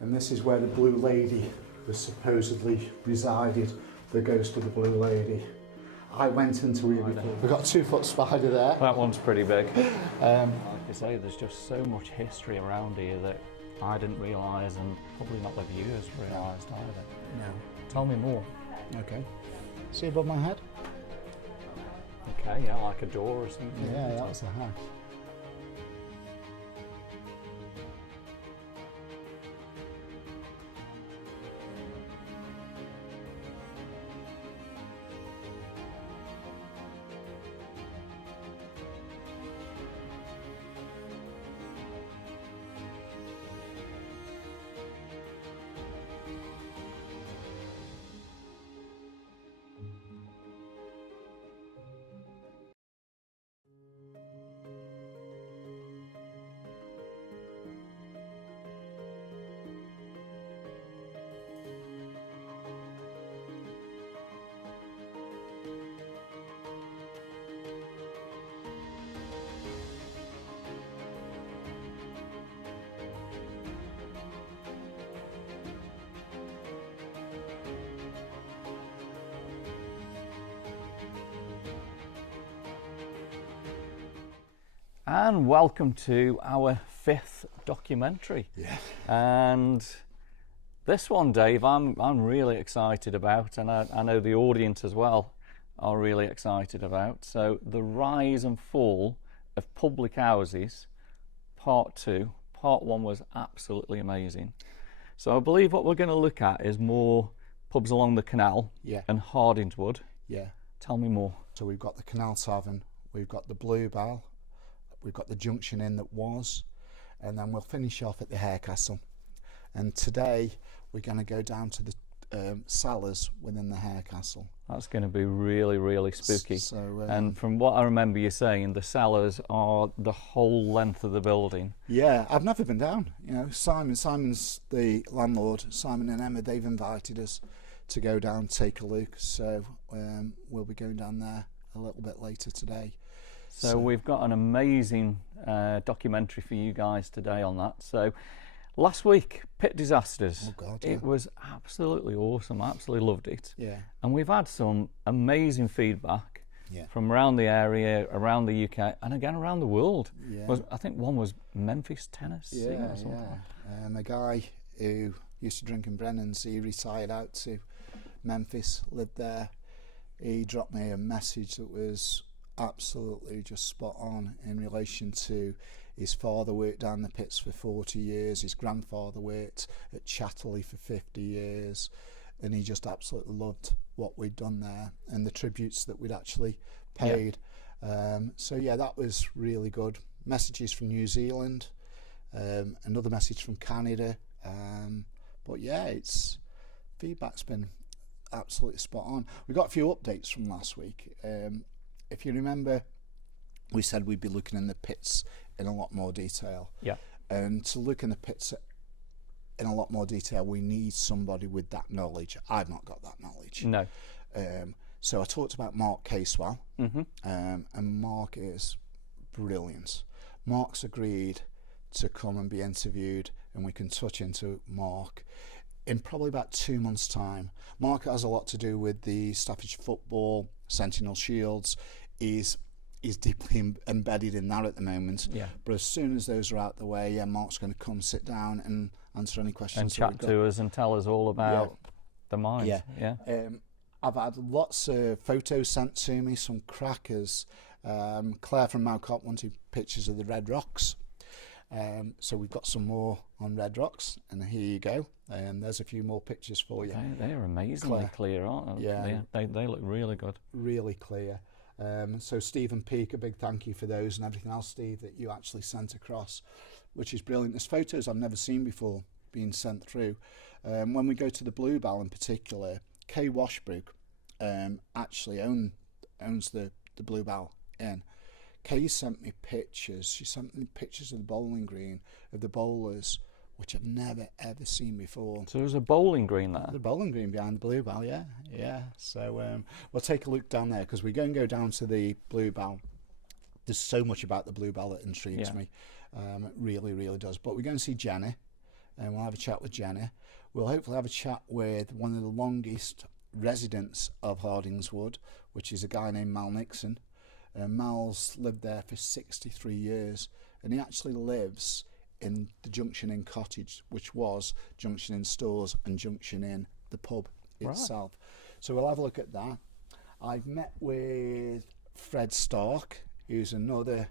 And this is where the Blue Lady was supposedly resided, the ghost of the Blue Lady. I went into here before. We've got a 2-foot spider there. That one's pretty big. Like I say, there's just so much history around here that I didn't realise, and probably not the viewers realised either. No. Tell me more. Okay. See above my head? Okay, yeah, like a door or something. Yeah, that's a house. And welcome to our 5th documentary. Yeah. And this one, Dave, I'm really excited about, and I know the audience as well are really excited about. So, The Rise and Fall of Public Houses, Part 2. Part 1 was absolutely amazing. So I believe what we're going to look at is more pubs along the canal and Hardingswood. Yeah. Tell me more. So we've got the Canal Tavern, we've got the Bluebell, we've got the Junction Inn that was, and then we'll finish off at the Hare Castle. And today we're going to go down to the cellars within the Hare Castle. That's going to be really, really spooky. So, and from what I remember you saying, the cellars are the whole length of the building. Yeah, I've never been down. You know, Simon's the landlord. Simon and Emma, they've invited us to go down, take a look. So we'll be going down there a little bit later today. So we've got an amazing documentary for you guys today on that. So last week, pit disasters. Oh God, yeah. It was absolutely awesome. I absolutely loved it. Yeah. And we've had some amazing feedback from around the area, around the UK, and again around the world. Yeah. I think one was Memphis, Tennessee or something. A guy who used to drink in Brennan's, he retired out to Memphis, lived there. He dropped me a message that was absolutely just spot on in relation to his father worked down the pits for 40 years, his grandfather worked at Chatterley for 50 years, and he just absolutely loved what we'd done there and the tributes that we'd actually paid. So yeah, that was really good. Messages from New Zealand, another message from Canada, but yeah, it's feedback's been absolutely spot on. We got a few updates from last week. If you remember, we said we'd be looking in the pits in a lot more detail. Yeah. And to look in the pits in a lot more detail, we need somebody with that knowledge. I've not got that knowledge. No. So I talked about Mark Casewell, and Mark is brilliant. Mark's agreed to come and be interviewed, and we can touch into Mark in probably about 2 months' time. Mark has a lot to do with the Staffordshire football, Sentinel Shields. He's deeply embedded in that at the moment. Yeah. But as soon as those are out the way, Mark's going to come sit down and answer any questions. And chat to us and tell us all about the mines. Yeah. I've had lots of photos sent to me, some crackers. Claire from Malcott wanted pictures of the Red Rocks. So we've got some more on Red Rocks, and here you go. And there's a few more pictures for you. They're amazingly clear, aren't they? Yeah. They look really good. Really clear. So Stephen Peake, a big thank you for those and everything else, Steve, that you actually sent across, which is brilliant. There's photos I've never seen before being sent through. When we go to the Bluebell in particular, Kay Washbrook actually owns the Bluebell Inn. Kay sent me pictures. She sent me pictures of the bowling green, of the bowlers, which I've never ever seen before. So there's a bowling green there? The bowling green behind the Bluebell, yeah. So we'll take a look down there, because we're going to go down to the Bluebell. There's so much about the Bluebell that intrigues me. It really, really does. But we're going to see Jenny. and we'll have a chat with Jenny. We'll hopefully have a chat with one of the longest residents of Hardingswood, which is a guy named Mal Nixon. Mal's lived there for 63 years, and he actually lives in the Junction Inn cottage, which was Junction Inn stores and Junction Inn the pub itself. So we'll have a look at that. I've met with Fred Stark, who's another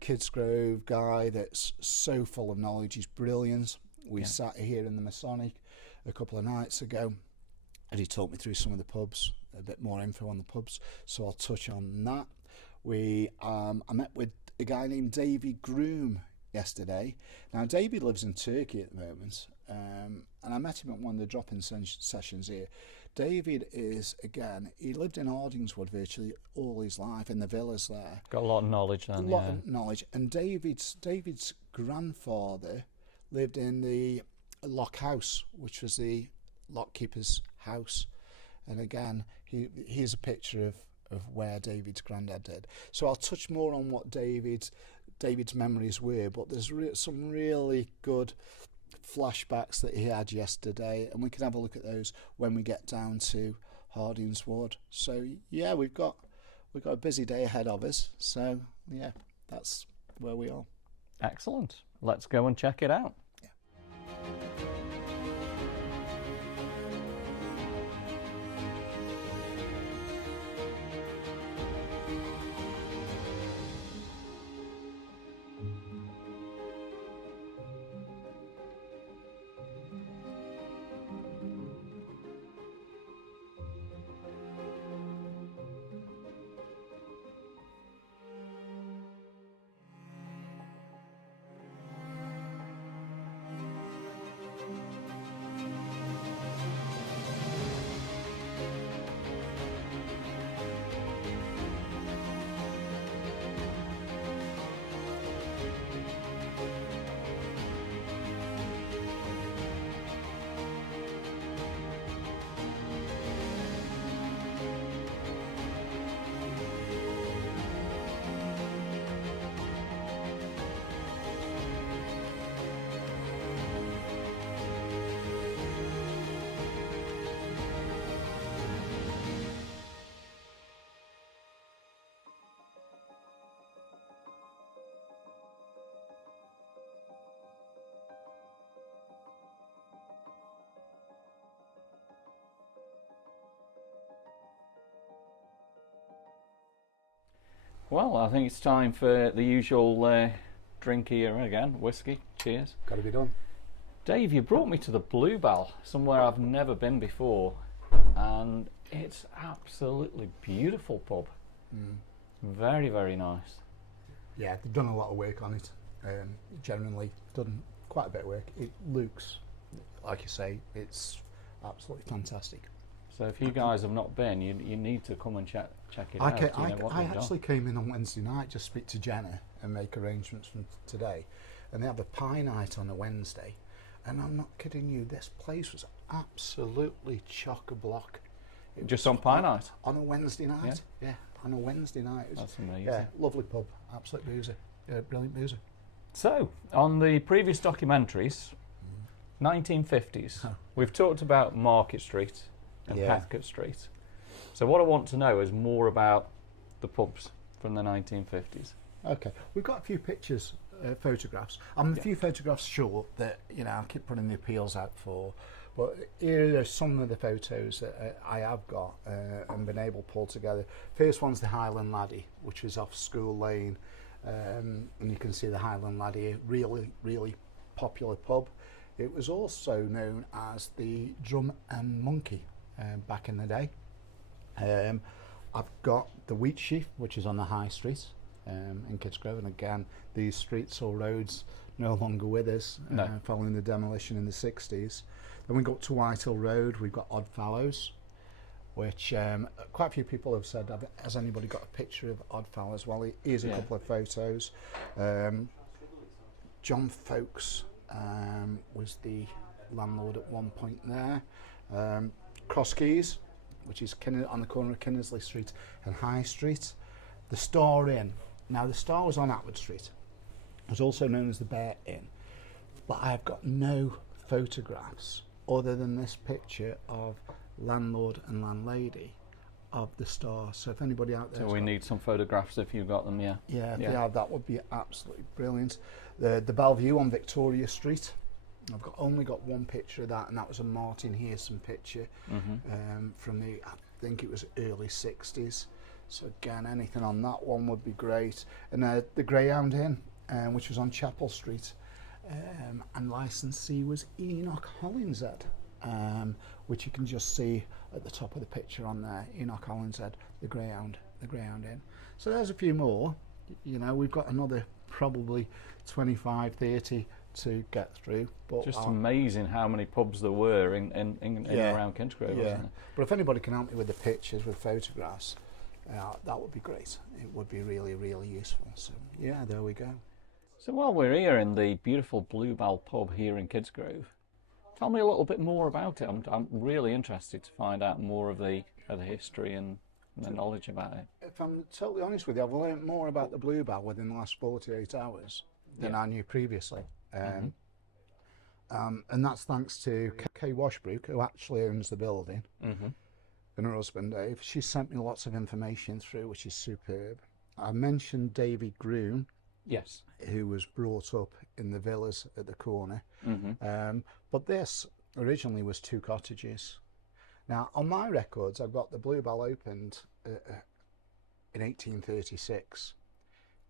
Kidsgrove guy that's so full of knowledge. He's brilliant. We sat here in the Masonic a couple of nights ago, and he talked me through some of the pubs, a bit more info on the pubs, so I'll touch on that. I met with a guy named David Groom yesterday. Now, David lives in Turkey at the moment, and I met him at one of the drop-in sessions here. David is, again, he lived in Hardingswood virtually all his life, in the villas there. Got a lot of knowledge then. A lot of knowledge. And David's grandfather lived in the lock house, which was the lockkeeper's house. And again, here's a picture of where David's granddad did. So I'll touch more on what David's memories were, but there's some really good flashbacks that he had yesterday, and we can have a look at those when we get down to Hardingswood. So yeah, we've got a busy day ahead of us. So yeah, that's where we are. Excellent. Let's go and check it out. Well, I think it's time for the usual drink here again, whiskey. Cheers. Got to be done. Dave, you brought me to the Bluebell, somewhere I've never been before, and it's absolutely beautiful pub. Very, very nice. Yeah, they've done a lot of work on it. Generally done quite a bit of work. It looks, like you say, it's absolutely fantastic. So if you guys have not been, you need to come and check it I out. I actually came in on Wednesday night just to speak to Jenna and make arrangements from today, and they have a pie night on a Wednesday, and I'm not kidding you, this place was absolutely chock-a-block. Just on pie night? On a Wednesday night, yeah, on a Wednesday night. That's amazing. Yeah, lovely pub, absolute boozer, brilliant boozer. So, on the previous documentaries, 1950s, we've talked about Market Street and Pathcote Street. So what I want to know is more about the pubs from the 1950s. Okay, we've got a few pictures, photographs. I'm a few photographs short that I keep putting the appeals out for, but here are some of the photos that I have got and been able to pull together. First one's the Highland Laddie, which is off School Lane, and you can see the Highland Laddie, really, really popular pub. It was also known as the Drum and Monkey back in the day. I've got the Wheat Sheaf, which is on the High Street in Kidsgrove, and again, these streets or roads no longer with us, following the demolition in the 60s. Then we got to Whitehill Road. We've got Oddfellows, which quite a few people have said, has anybody got a picture of Oddfellows? Well, here's a couple of photos. John Folkes was the landlord at one point there. Cross Keys, which is on the corner of Kinnersley Street and High Street. The Star Inn. Now, the Star was on Atwood Street. It was also known as the Bear Inn. But I have got no photographs other than this picture of landlord and landlady of the store. So if anybody out there, so we need some photographs if you've got them. Yeah. Yeah, if they have, that would be absolutely brilliant. The Bellevue on Victoria Street. I've only got one picture of that, and that was a Martin Hearson picture from the, I think it was early 60s. So again, anything on that one would be great. And the Greyhound Inn, which was on Chapel Street, and licensee was Enoch Hollinshead, which you can just see at the top of the picture on there. Enoch Hollinshead, the Greyhound Inn. So there's a few more. You know, we've got another probably 25, 30 to get through. But just amazing how many pubs there were in and around Kidsgrove, wasn't it? But if anybody can help me with the pictures, with photographs, that would be great. It would be really, really useful. So yeah, there we go. So while we're here in the beautiful Bluebell pub here in Kidsgrove, tell me a little bit more about it. I'm really interested to find out more of the history and the knowledge about it. If I'm totally honest with you, I've learned more about the Bluebell within the last 48 hours than I knew previously. And that's thanks to Kay Washbrook, who actually owns the building, and her husband Dave. She sent me lots of information through, which is superb. I mentioned Davy Groom, yes, who was brought up in the villas at the corner. But this originally was 2 cottages. Now, on my records, I've got the Bluebell opened in 1836.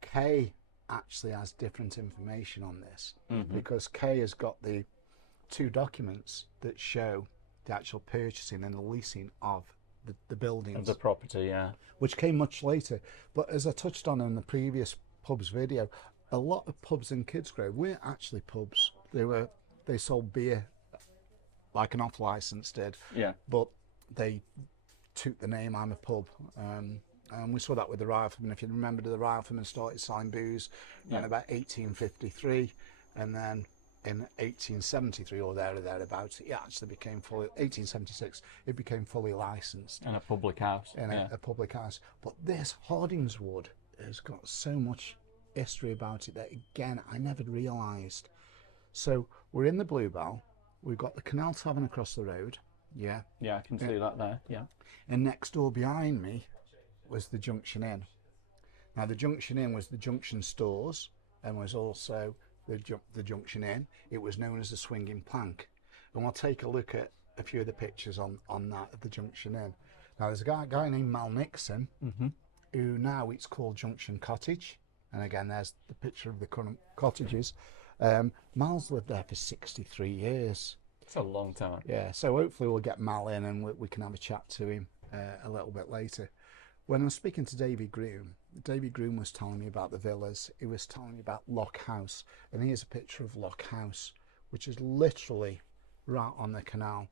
Kay actually has different information on this, because Kay has got the 2 documents that show the actual purchasing and the leasing of the buildings. Of the property, yeah. Which came much later. But as I touched on in the previous pubs video, a lot of pubs in Kidsgrove weren't actually pubs. They sold beer like an off license did. Yeah. But they took the name I'm a pub. And we saw that with the Rifleman. If you remember, the Rifleman started selling booze in about 1853, and then in 1873 or thereabouts, it actually became fully, 1876, it became fully licensed. In a public house. In a public house. But this Hardingswood has got so much history about it that, again, I never realised. So we're in the Bluebell. We've got the Canal Tavern across the road. Yeah. Yeah, I can see that there, yeah. And next door behind me was the Junction Inn. Now, the Junction Inn was the Junction Stores and was also the Junction Inn. It was known as the Swinging Plank. And we'll take a look at a few of the pictures on that of the Junction Inn. Now, there's a guy named Mal Nixon, who now it's called Junction Cottage. And again, there's the picture of the current cottages. Mal's lived there for 63 years. It's a long time. Yeah, so hopefully we'll get Mal in and we can have a chat to him a little bit later. When I was speaking to Davy Groom was telling me about the villas. He was telling me about Lock House, and here's a picture of Lock House, which is literally right on the canal,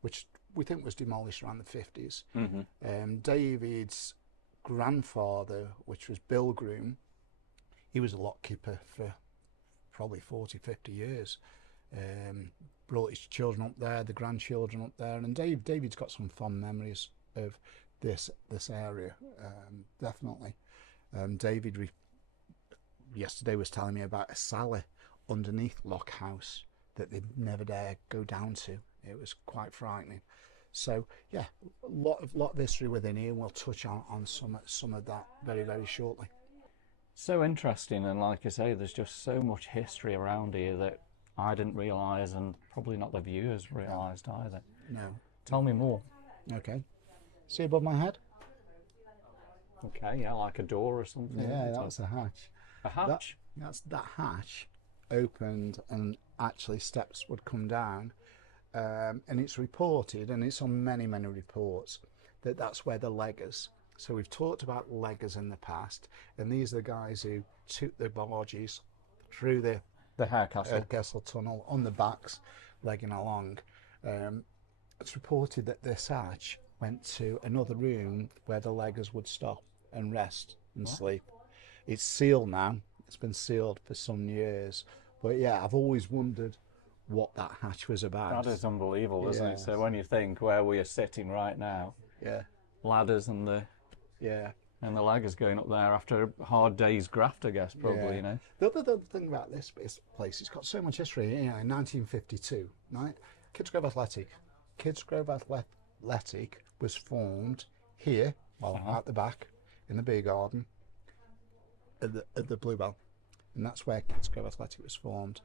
which we think was demolished around the 50s. David's grandfather, which was Bill Groom, he was a lockkeeper for probably 40, 50 years. Brought his children up there, the grandchildren up there, and David's got some fond memories of this area, definitely. David yesterday was telling me about a cellar underneath Lock House that they'd never dare go down to. It was quite frightening. So yeah, a lot of history within here. We'll touch on some of that very, very shortly. So interesting, and like I say, there's just so much history around here that I didn't realise, and probably not the viewers realised either. No. Tell me more. Okay. See above my head? Okay, yeah, like a door or something. Yeah, that's a hatch. A hatch? That hatch opened, and actually steps would come down, and it's reported, and it's on many, many reports, that that's where the leggers. So we've talked about leggers in the past, and these are the guys who took the barges through the Harecastle tunnel on the backs, legging along. It's reported that this hatch went to another room where the leggers would stop and rest and sleep. It's sealed now. It's been sealed for some years. But yeah, I've always wondered what that hatch was about. That is unbelievable, isn't it? So when you think where we are sitting right now, ladders and the... Yeah. And the lager's going up there after a hard day's graft, I guess, probably, you know. The other thing about this place, it's got so much history. You know, in 1952, right? Kidsgrove Athletic was formed here, well, out the back, in the beer garden, at the Bluebell. And that's where Kidsgrove Athletic was formed.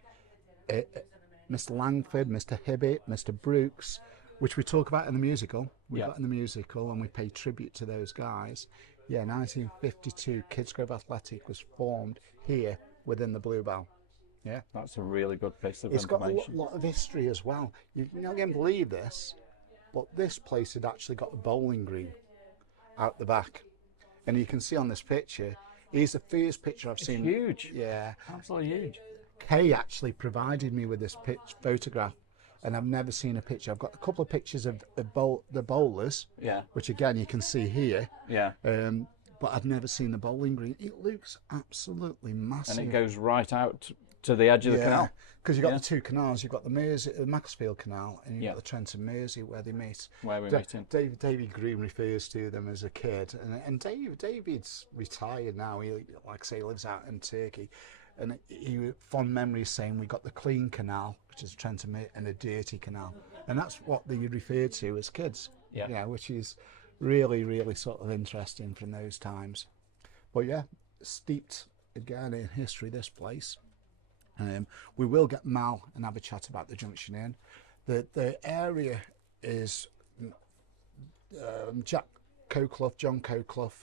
Mr. Langford, Mr. Hibbett, Mr. Brooks, which we talk about in the musical. We got in the musical and we pay tribute to those guys. Yeah, 1952, Kidsgrove Athletic was formed here within the Bluebell. Yeah, that's a really good piece of information. It's got a lot of history as well. You're not going to believe this, but this place had actually got the bowling green out the back. And you can see on this picture, here's the first picture I've seen. Huge. Yeah. Absolutely huge. Kay actually provided me with this photograph, and I've never seen a picture. I've got a couple of pictures of the bowlers, which again you can see here. Yeah. But I've never seen the bowling green. It looks absolutely massive. And it goes right out to the edge of the canal. Because you've got the two canals. You've got the Macclesfield Canal, and you've got the Trent and Mersey where they meet. Where we meet in. David Green refers to them as a kid, and David's retired now. He, like I say, lives out in Turkey. And he fond memories saying we got the clean canal, which is Trent and Mersey, and a dirty canal, and that's what they referred to as kids. Yeah, which is really, really sort of interesting from those times. But yeah, steeped again in history, this place. We will get Mal and have a chat about the Junction Inn. The area is John Coclough.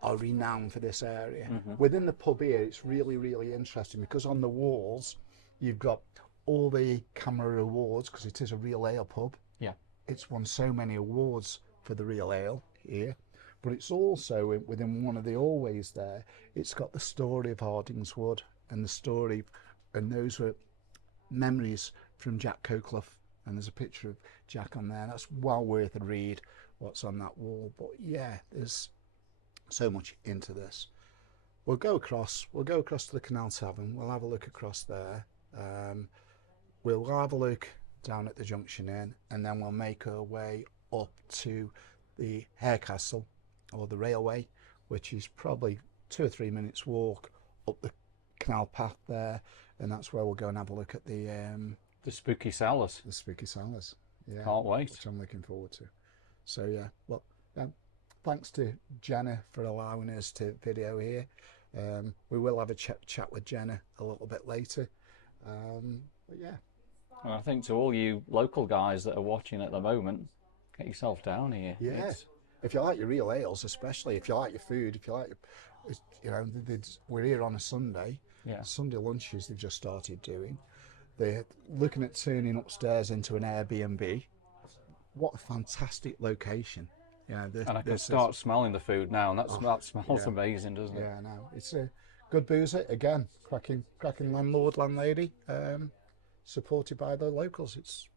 Are renowned for this area. Within the pub here, it's really, really interesting because on the walls, you've got all the camera awards because it is a real ale pub. Yeah. It's won so many awards for the real ale here, but it's also within one of the always there, it's got the story of Hardingswood and the story, and those were memories from Jack Coclough, and there's a picture of Jack on there. That's well worth a read, what's on that wall. But yeah, there's so much into this. We'll go across to the Canal Tavern. We'll have a look across there. We'll have a look down at the Junction Inn, and then we'll make our way up to the Harecastle, or the railway, which is probably 2 or 3 minutes walk up the canal path there, and that's where we'll go and have a look at the spooky cellars. The spooky cellars. Yeah, can't wait. Which I'm looking forward to. So yeah, well, thanks to Jenna for allowing us to video here. We will have a chat with Jenna a little bit later. But yeah. And I think to all you local guys that are watching at the moment, get yourself down here. Yeah. If you like your real ales, especially if you like your food, if you like, we're here on a Sunday. Yeah. Sunday lunches they've just started doing. They're looking at turning upstairs into an Airbnb. What a fantastic location. Yeah, and I can start smelling the food now, and that smells amazing, doesn't it? Yeah, no, it's a good boozer. Again, cracking landlady, supported by the locals. It's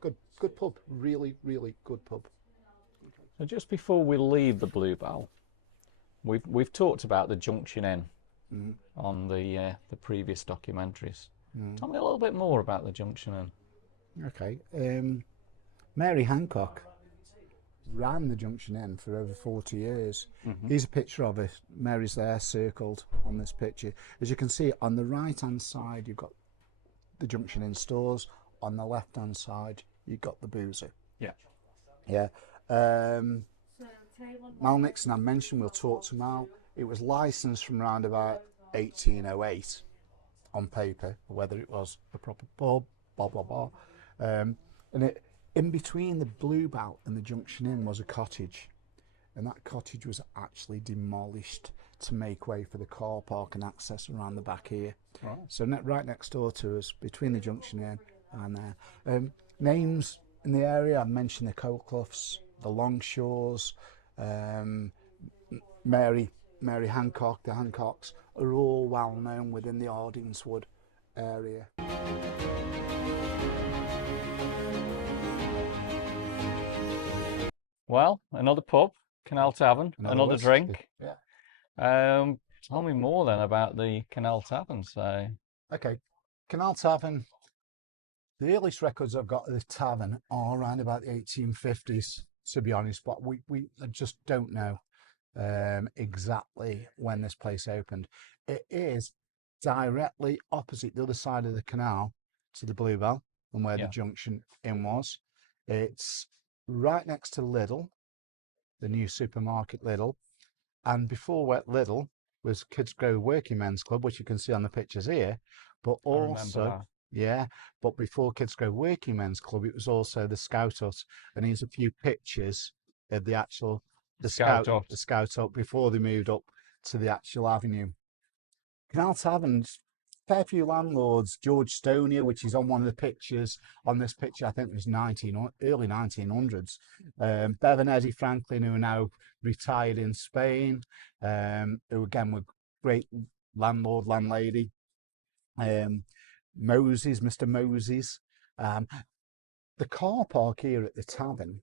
good pub, really, really good pub. So just before we leave the Bluebell, we've talked about the Junction Inn on the previous documentaries. Tell me a little bit more about the Junction Inn. Okay, Mary Hancock ran the Junction Inn for over 40 years. Here's a picture of it. Mary's there circled on this picture. As you can see, on the right hand side you've got the Junction Inn stores, on the left hand side you've got the boozer. Yeah. Mal Nixon I mentioned, we'll talk to Mal. It was licensed from around about 1808 on paper, whether it was a proper pub, blah blah blah. And in between the Bluebell and the Junction Inn was a cottage, and that cottage was actually demolished to make way for the car park and access around the back here. Right. So right next door to us, between the Junction Inn and there. Names in the area, I mentioned the Cocloughs, the Longshaws, Mary Hancock, the Hancocks are all well known within the Hardingswood area. Well, another pub, Canal Tavern, another drink. Yeah. Tell me more then about the Canal Tavern. So, okay, Canal Tavern. The earliest records I've got of the tavern are around about the 1850s, to be honest. But we just don't know. exactly when this place opened. It is directly opposite the other side of the canal to the Bluebell and where the Yeah. Junction Inn was. It's right next to Lidl, the new supermarket Lidl. And before where Lidl was Kidsgrove Working Men's Club, which you can see on the pictures here, but I remember also, that. yeah, but before Kidsgrove Working Men's Club, it was also the Scout Hut. And here's a few pictures of the actual Scout Hut. the Scout Hut before they moved up to the actual avenue. Canal Tavern, fair few landlords. George Stonier, which is on one of the pictures, on this picture, I think it was early 1900s. Bev and Eddie Franklin, who are now retired in Spain, who again were great landlord, landlady. Moses, Mr. Moses. The car park here at the tavern,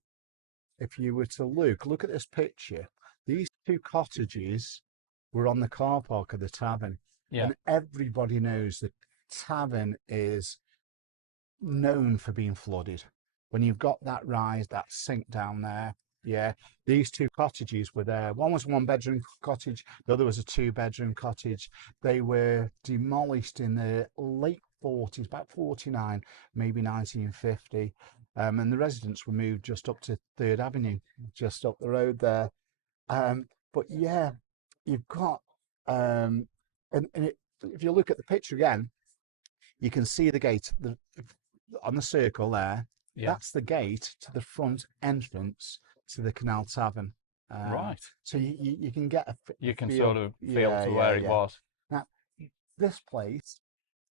if you were to look at this picture, these two cottages were on the car park of the tavern. Yeah. And everybody knows the tavern is known for being flooded. When you've got that rise, that sink down there, yeah, these two cottages were there. One was a 1-bedroom cottage, the other was a 2-bedroom cottage. They were demolished in the late 40s, about 49, maybe 1950. And the residents were moved just up to 3rd Avenue, just up the road there. But yeah, you've got, if you look at the picture again, you can see the gate on the circle there. Yeah. That's the gate to the front entrance to the Canal Tavern. Right. So you can get You can feel, sort of feel to where it was. Now, this place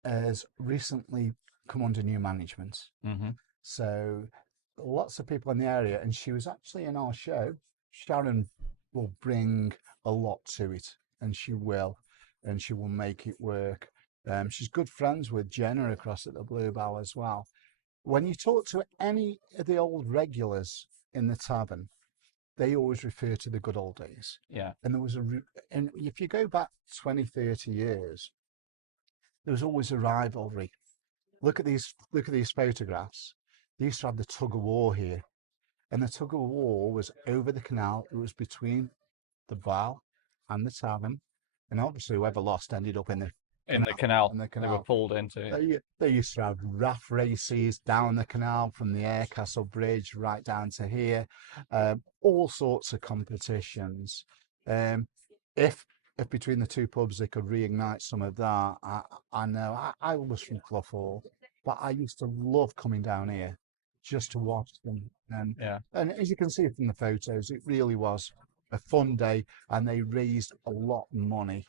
has recently come under new management. Mm-hmm. So lots of people in the area, and she was actually in our show. Sharon will bring a lot to it, and she will make it work. She's good friends with Jenna across at the Bluebell as well. When you talk to any of the old regulars in the tavern, they always refer to the good old days. Yeah. And there was and if you go back 20, 30 years, there was always a rivalry. Look at these photographs. They used to have the tug of war here. And the tug of war was over the canal. It was between the bar and the tavern. And obviously whoever lost ended up in the canal. In the They were canal. pulled into it. They used to have raft races down the canal from the Aircastle Bridge right down to here. All sorts of competitions. If between the two pubs they could reignite some of that, I know. I was from Clough Hall, but I used to love coming down here just to watch them. And as you can see from the photos, it really was a fun day, and they raised a lot of money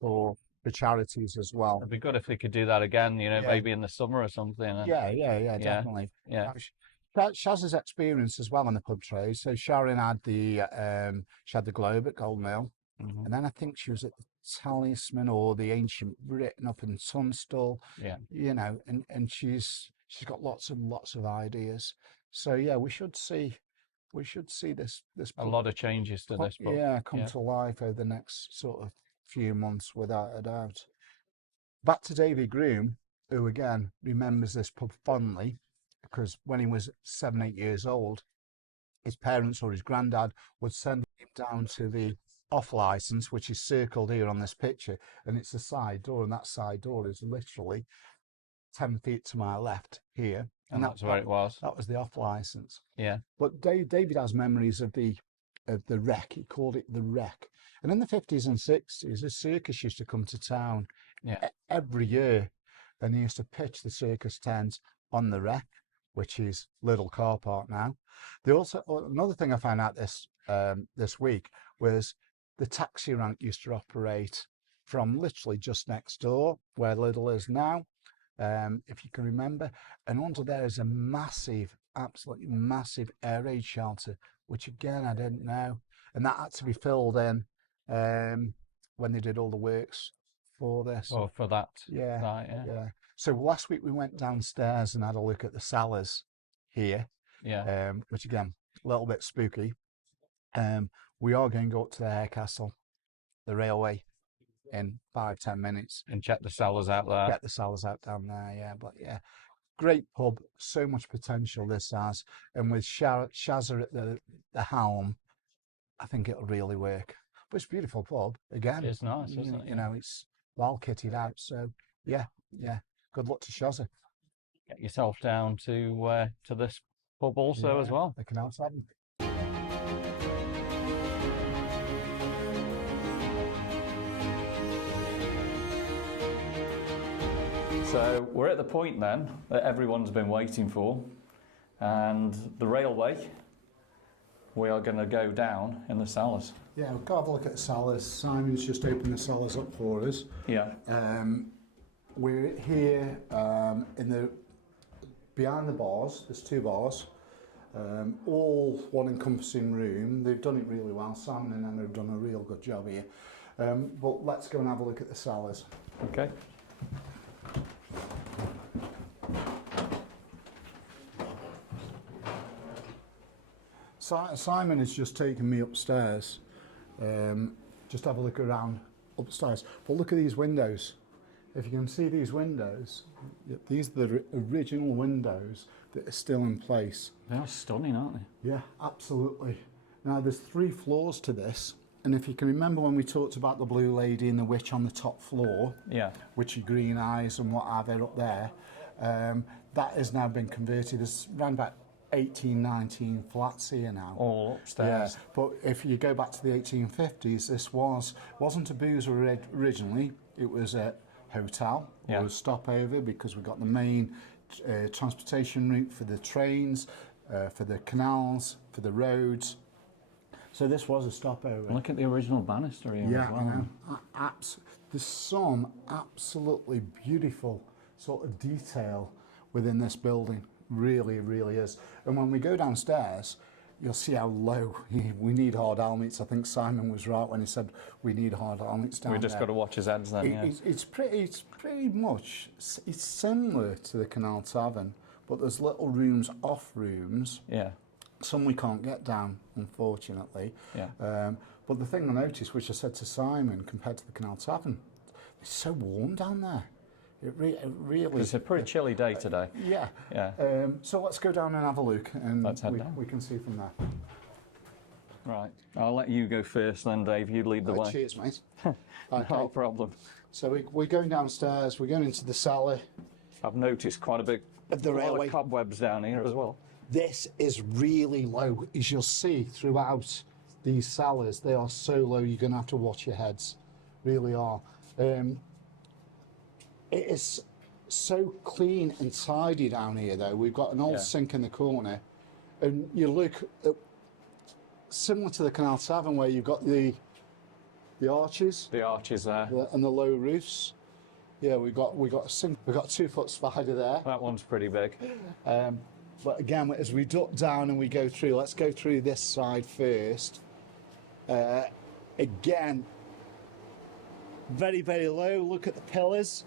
for charities as well. It'd be good if we could do that again, Yeah. maybe in the summer or something. And Yeah, definitely. Yeah. Shaz's experience as well on the pub trade. So Sharon had she had the Globe at Golden Hill, and then I think she was at the Talisman or the Ancient Britain up in Tunstall. Yeah. And she's got lots of ideas. So yeah, we should see this a lot of changes to this pub. come to life over the next sort of few months, without a doubt. Back to Davy Groom, who again remembers this pub fondly, because when he was 7, 8 years old, his parents or his granddad would send him down to the off license, which is circled here on this picture, and it's a side door, and that side door is literally 10 feet to my left here. And that's where it was. That was the off license. Yeah. But David has memories of the wreck. He called it the wreck. And in the 50s and 60s, a circus used to come to town every year, and he used to pitch the circus tent on the wreck, which is Little Car Park now. They also, another thing I found out this week was the taxi rank used to operate from literally just next door where Lidl is now, if you can remember. And under there is a massive, absolutely massive air raid shelter, which again I didn't know, and that had to be filled in when they did all the works for this. Oh, for that. Yeah. So last week we went downstairs and had a look at the cellars here. Yeah. Which again, a little bit spooky. We are going to go up to the Aircastle, the railway, in 5-10 minutes and check the cellars out there. Get the cellars out down there. Yeah, but yeah, great pub. So much potential this has, and with Shazza at the helm, I think it'll really work. But it's a beautiful pub again. It's nice, isn't it? You know, it's well kitted out. So yeah, good luck to Shazza. Get yourself down to this pub also as well. The Canal Tavern. So we're at the point then that everyone's been waiting for, and the railway. We are going to go down in the cellars. Yeah, we'll go have a look at the cellars. Simon's just opened the cellars up for us. Yeah. We're here in the behind the bars. There's 2 bars, all one encompassing room. They've done it really well. Simon and Emma have done a real good job here. But let's go and have a look at the cellars. Okay. Simon has just taken me upstairs, just have a look around upstairs. But look at these windows. If you can see these windows, these are the original windows that are still in place. They are stunning, aren't they? Yeah, absolutely. Now there's 3 floors to this, and if you can remember when we talked about the Blue Lady and the Witch on the top floor, Yeah. witchy green eyes and what have you up there, that has now been converted. There's around about 18, 19 flats here now. All upstairs. Yeah, but if you go back to the 1850s, this wasn't a boozer originally. It was a hotel or a stopover, because we got the main transportation route for the trains, for the canals, for the roads. So this was a stopover. Look at the original banister here as well. I know. There's some absolutely beautiful sort of detail within this building. Really, really is. And when we go downstairs, you'll see how low we need hard helmets. I think Simon was right when he said we need hard helmets down there. We just got to watch his heads then. It's pretty much it's similar to the Canal Tavern, but there's little rooms off rooms. Yeah. Some we can't get down, unfortunately. Yeah. But the thing I noticed, which I said to Simon, compared to the Canal Tavern, it's so warm down there. It really. It's a pretty chilly day today. Yeah. Yeah. So let's go down and have a look, and Let's head down. We can see from there. Right. I'll let you go first then, Dave. You lead the way. Cheers, mate. No problem. So we're going downstairs. We're going into the cellar I've noticed quite a big of the lot railway. of cobwebs down here as well. This is really low, as you'll see throughout these cellars. They are so low, you're going to have to watch your heads. Really are. It is so clean and tidy down here, though. We've got an old sink in the corner, and you look at, similar to the Canal Tavern, where you've got the arches. The arches there. And the low roofs. Yeah, we've got a sink. We've got a 2-foot spider there. That one's pretty big. But again, as we duck down and we go through, let's go through this side first. Again, very, very low. Look at the pillars.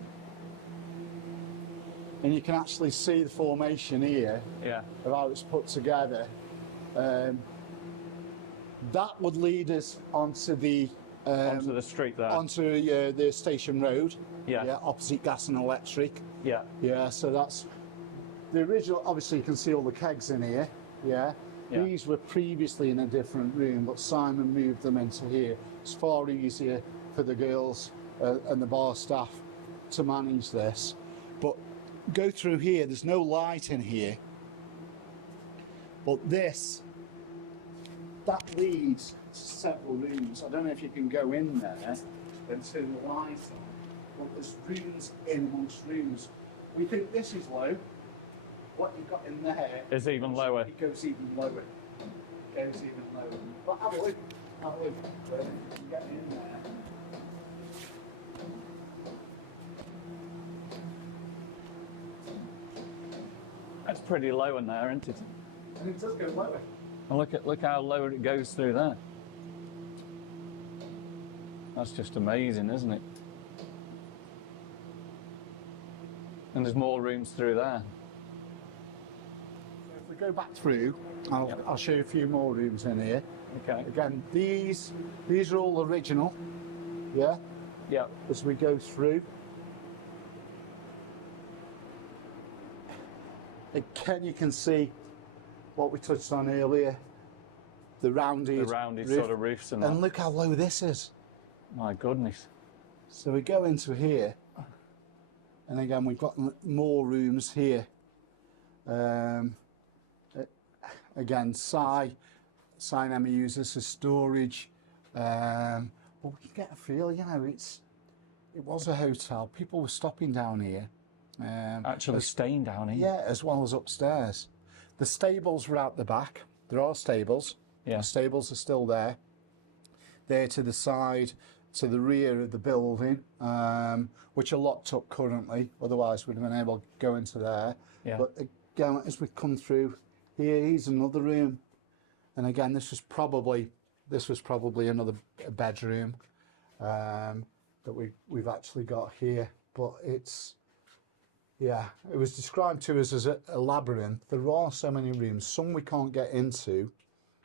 And you can actually see the formation here Yeah. of how it's put together. That would lead us onto the Onto the street there. onto the station road. Yeah. Opposite Gas and Electric. Yeah. Yeah, so that's the original. Obviously, you can see all the kegs in here. Yeah. Yeah. These were previously in a different room, but Simon moved them into here. It's far easier for the girls and the bar staff to manage this. But go through here. There's no light in here. But that leads to several rooms. I don't know if you can go in there and turn the light on, but there's rooms in amongst rooms. We think this is low. What you've got in there Is even lower. It goes even lower. It goes even lower. But have a look. Have a look. Where you can get in there. That's pretty low in there, isn't it? And it does go lower. And look how low it goes through there. That's just amazing, isn't it? And there's more rooms through there. If we go back through, I'll show you a few more rooms in here. Okay. Again, these are all original. Yeah. Yeah. As we go through. Again, you can see what we touched on earlier. the rounded rounded roof. sort of roofs and that. And look how low this is. My goodness. So we go into here, and again we've got more rooms here. Again, sign Emma uses for storage. But we get a feel, you know, it was a hotel. People were stopping down here. Actually staying down here. Yeah, as well as upstairs. The stables were out the back. There are stables. Yeah. The stables are still there. They're to the side, to the rear of the building, which are locked up currently. Otherwise, we'd have been able to go into there. Yeah. But again, as we come through here, here's another room. And again, this was probably another bedroom that we've actually got here. But it's, yeah, it was described to us as a labyrinth. There are so many rooms. Some we can't get into,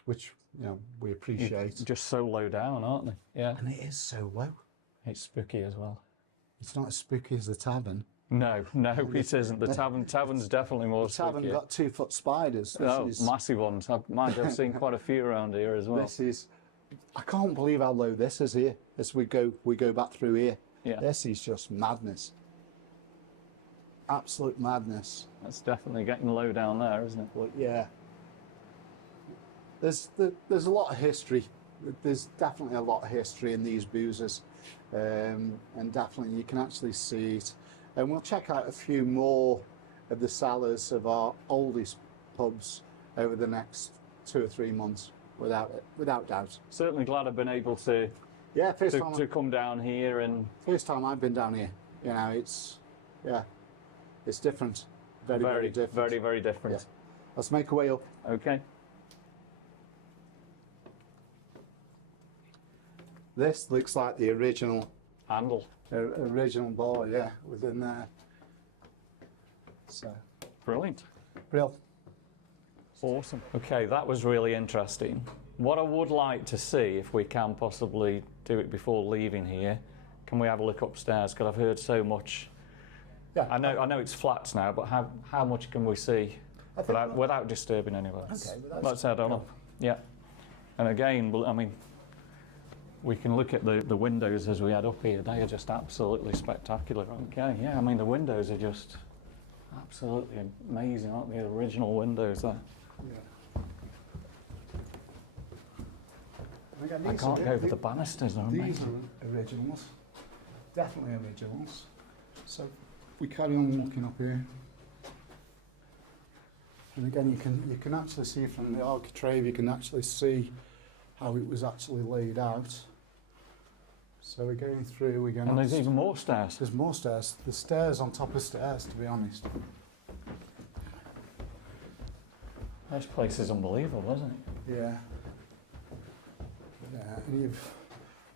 which, you know, we appreciate. Just so low down, aren't they? Yeah. And it is so low. It's spooky as well. It's not as spooky as the tavern. No, it isn't. The tavern's definitely more spooky. The tavern got 2-foot spiders. Massive ones. I've seen quite a few around here as well. This is, I can't believe how low this is here as we go back through here. Yeah. This is just madness. Absolute madness. That's definitely getting low down there, isn't it? But yeah. There's a lot of history. There's definitely a lot of history in these boozers. And definitely you can actually see it. And we'll check out a few more of the cellars of our oldest pubs over the next 2 or 3 months, without doubt. Certainly glad I've been able to to come down here. And first time I've been down here. You know, it's different. Very different. Very, very different. Yeah. Let's make our way up. Okay. This looks like the original Handle. Original bar, yeah, within there. So Brilliant. real. Awesome. Okay, that was really interesting. What I would like to see, if we can possibly do it before leaving here, can we have a look upstairs? Because I've heard so much. Yeah. I know it's flats now, but how much can we see without disturbing anyone? Okay, Let's head on up. Yeah. And again, I mean, we can look at the windows as we head up here. They are just absolutely spectacular. Okay, yeah, I mean, the windows are just absolutely amazing, aren't they? The original windows there. Yeah. Again, I can't go over the banisters, are These amazing. are originals. Definitely originals. So we carry on looking up here. And again, you can actually see from the architrave, you can actually see how it was actually laid out. So we're going through, we're going. And there's even more stairs. There's more stairs. There's stairs on top of stairs, to be honest. This place is unbelievable, isn't it? Yeah. Yeah. And you've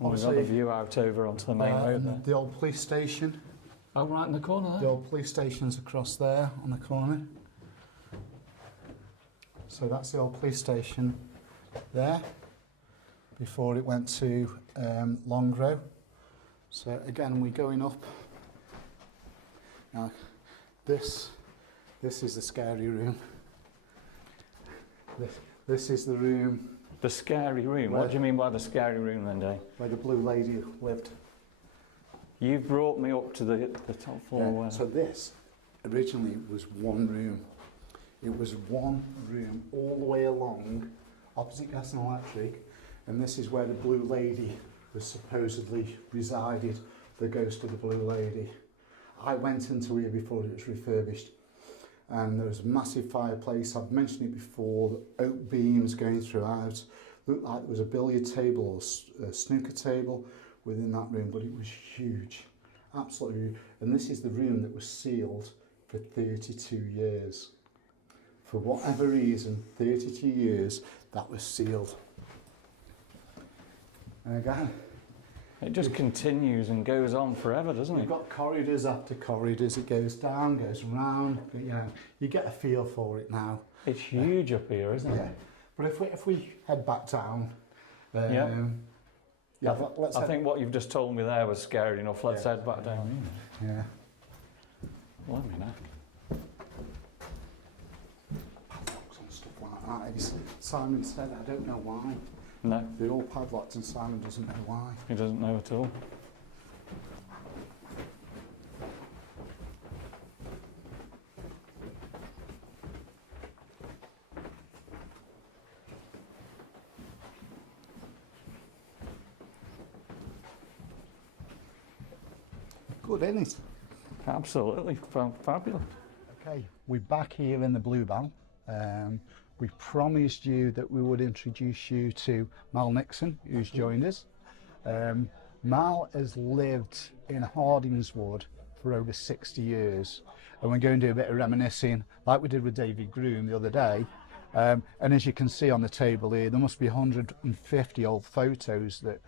We've got the view out over onto the main road there. the old police station. Oh, right in the corner there. The old police station's across there on the corner. So that's the old police station there, before it went to Longrow. So again, we're going up. Now, this is the scary room. This is the room. The scary room? What do you mean by the scary room then, Dave? Where the Blue Lady lived. You brought me up to the top floor. Yeah. So this originally was one room. It was one room all the way along, opposite Gas and Electric, and this is where the Blue Lady was supposedly resided, the ghost of the Blue Lady. I went into here before it was refurbished, and there was a massive fireplace. I've mentioned it before, the oak beams going throughout. Looked like there was a billiard table or a snooker table within that room, but it was huge, absolutely huge. And this is the room that was sealed for 32 years. For whatever reason, 32 years, that was sealed. And again, It just continues and goes on forever, doesn't you've it? got corridors after corridors. It goes down, goes round. But yeah, you get a feel for it now. It's huge up here, isn't Yeah. it? But if we head back down, Yeah. yeah, let's I head, think what you've just told me there was scary enough. Let's Yeah. head back down. yeah. Let me know. Padlocks and stuff like that guys. Simon said, I don't know why. No, They're all padlocked and Simon doesn't know why. he doesn't know at all. Good, isn't it? Absolutely fabulous. Okay, we're back here in the Bluebell. We promised you that we would introduce you to Mal Nixon, who's joined us. Mal has lived in Hardingswood for over 60 years, and we're going to do a bit of reminiscing like we did with David Groom the other day. And as you can see on the table here, there must be 150 old photos that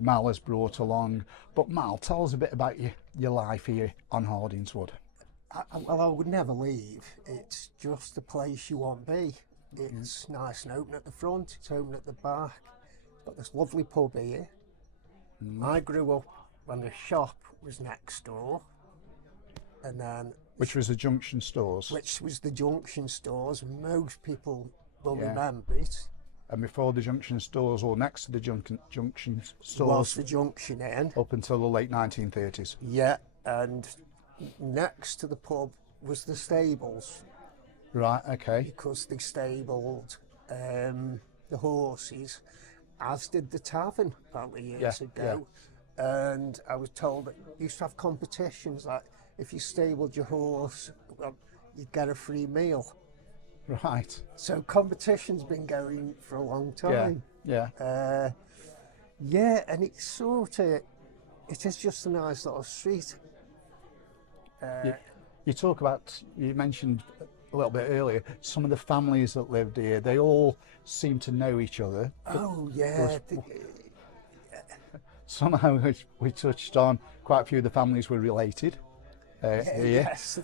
Mal has brought along. But Mal, tell us a bit about your life here on Hardingswood. Well, I would never leave. It's just a place you want to be. It's nice and open at the front, it's open at the back. It's got this lovely pub here. I grew up when the shop was next door, and then Which was the Junction Stores. which was the Junction Stores. Most people will Yeah. remember it. And before the Junction Stores, or next to the Junction Was Stores, the Junction Inn. up until the late 1930s. Yeah, and next to the pub was the stables, Right, okay. because they stabled the horses, as did the tavern apparently years Yeah, ago. And I was told that you used to have competitions, like if you stabled your horse, well, you'd get a free meal. Right. So competition's been going for a long Yeah, time. yeah. Yeah, and it's sort of, it is just a nice little street. You talk about, you mentioned a little bit earlier, some of the families that lived here, they all seem to know each other. Oh yeah, Somehow we touched on quite a few of the families were related here. yes.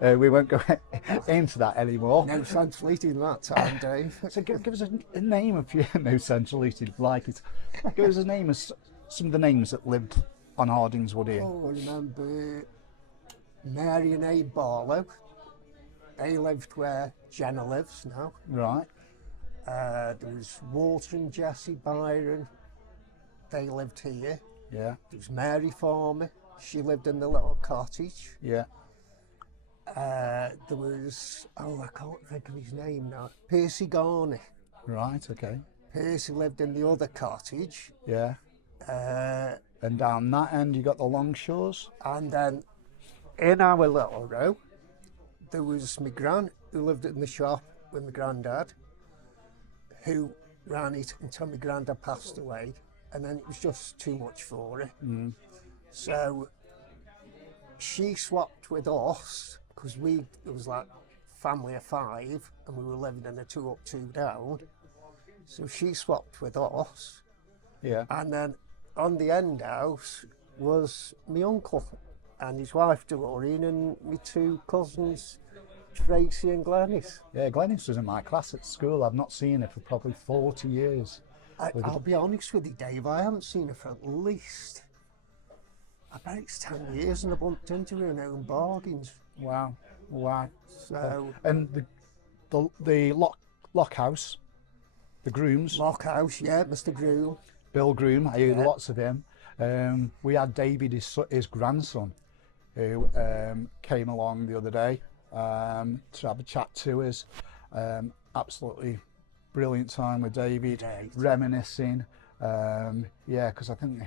We won't go into that anymore. No central heating that time, Dave. So give us a name of you. No central heating, like it. Give us a name of some of the names that lived on Hardingswood here. Oh, I remember Mary and Abe Barlow. They lived where Jenna lives now. Right. There was Walter and Jessie Byron. They lived here. Yeah. There was Mary Farmer. She lived in the little cottage. Yeah. There was, oh, I can't think of his name now. Percy Garney. Right. Okay. Percy lived in the other cottage. Yeah. Uh, And down that end, you got the Longshores. And then in our little row, there was my gran, who lived in the shop with my granddad, who ran it until my granddad passed away, and then it was just too much for her. So she swapped with us, because there was like family of 5, and we were living in a 2 up, 2 down. So she swapped with us, Yeah. and then on the end house was my uncle and his wife Doreen, and my 2 cousins Tracy and Glenys. Yeah. Glenys was in my class at school. I've not seen her for probably 40 years. I'll be honest with you, Dave, I haven't seen her for at least, I bet it's 10 years, and I bumped into her in Own Bargains. Wow. Wow. So And the lock house, the grooms, Lockhouse, yeah, Mr. Groom. Bill Groom, I heard Yeah. lots of him. We had David, his grandson, who came along the other day to have a chat to us. Absolutely brilliant time with David, Right. reminiscing. Yeah, because I think